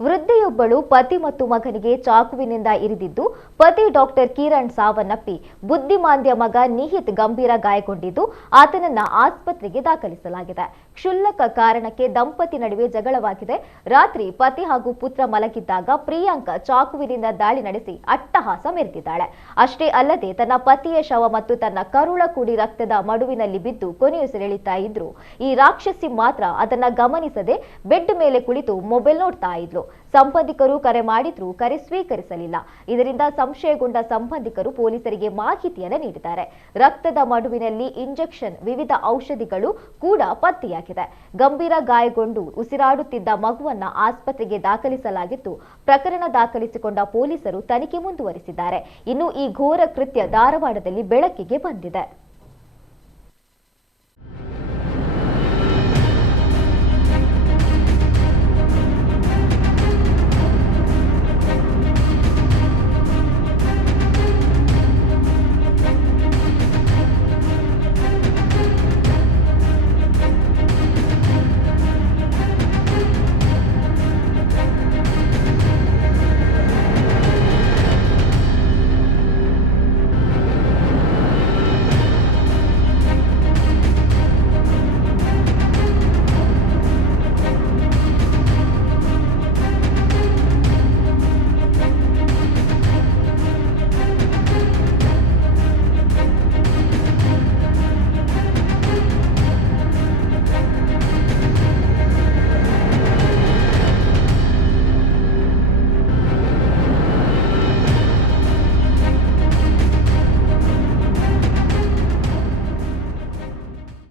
ವೃದ್ಧೆಯೊಬ್ಬಳು ಪತಿ ಮತ್ತು ಮಗನಿಗೆ ಚಾಕುವಿನಿಂದ ಇರಿದಿದ್ದು ಪತಿ ಡಾಕ್ಟರ್ ಕಿರಣ್ ಸಾವನ್ನಪ್ಪಿ ಬುದ್ಧಿಮಾಂದ್ಯ ಮಗ ನಿಹಿತ್ ಗಂಭೀರ ಗಾಯಗೊಂಡಿದ್ದು ಆತನನ್ನ ಆಸ್ಪತ್ರೆಗೆ ದಾಖಲಿಸಲಾಗಿದೆ. ಕ್ಷುಲ್ಲಕ ಕಾರಣಕ್ಕೆ ದಂಪತಿ ನಡುವೆ ಜಗಳವಾಗಿದೆ. ರಾತ್ರಿ ಪತಿ ಹಾಗೂ ಪುತ್ರ ಮಲಗಿದ್ದಾಗ ಪ್ರಿಯಾಂಕಾ ಚಾಕುವಿನಿಂದ ದಾಳಿ ನಡೆಸಿ ಅಟ್ಟಹಾಸ ಮೆರೆದಿದ್ದಾಳೆ. ಅಷ್ಟೇ ಅಲ್ಲದೆ ತನ್ನ ಪತಿಯ ಶವ ಮತ್ತು ತನ್ನ ಕರುಳ ಕುಡಿ ರಕ್ತದ ಮಡುವಿನಲ್ಲಿ ಬಿದ್ದು ಕೊನೆಯುಸಿರೆಳಿತಾ ಇದ್ರು. ಈ ರಾಕ್ಷಸಿ ಮಾತ್ರ ಅದನ್ನ ಗಮನಿಸದೆ ಬೆಡ್ ಮೇಲೆ ಕುಳಿತು ಮೊಬೈಲ್ ನೋಡ್ತಾ ಇದ್ಲು. ಸಂಬಂಧಿಕರು ಕರೆ ಮಾಡಿದ್ರೂ ಕರೆ ಸ್ವೀಕರಿಸಲಿಲ್ಲ. ಇದರಿಂದ ಸಂಶಯಗೊಂಡ ಸಂಬಂಧಿಕರು ಪೊಲೀಸರಿಗೆ ಮಾಹಿತಿಯನ್ನು ನೀಡಿದ್ದಾರೆ. ರಕ್ತದ ಮಡುವಿನಲ್ಲಿ ಇಂಜೆಕ್ಷನ್, ವಿವಿಧ ಔಷಧಿಗಳು ಕೂಡ ಪತ್ತೆಯಾಗಿದೆ. ಗಂಭೀರ ಗಾಯಗೊಂಡು ಉಸಿರಾಡುತ್ತಿದ್ದ ಮಗುವನ್ನ ಆಸ್ಪತ್ರೆಗೆ ದಾಖಲಿಸಲಾಗಿದ್ದು, ಪ್ರಕರಣ ದಾಖಲಿಸಿಕೊಂಡ ಪೊಲೀಸರು ತನಿಖೆ ಮುಂದುವರಿಸಿದ್ದಾರೆ. ಇನ್ನು ಈ ಘೋರ ಕೃತ್ಯ ಧಾರವಾಡದಲ್ಲಿ ಬೆಳಕಿಗೆ ಬಂದಿದೆ.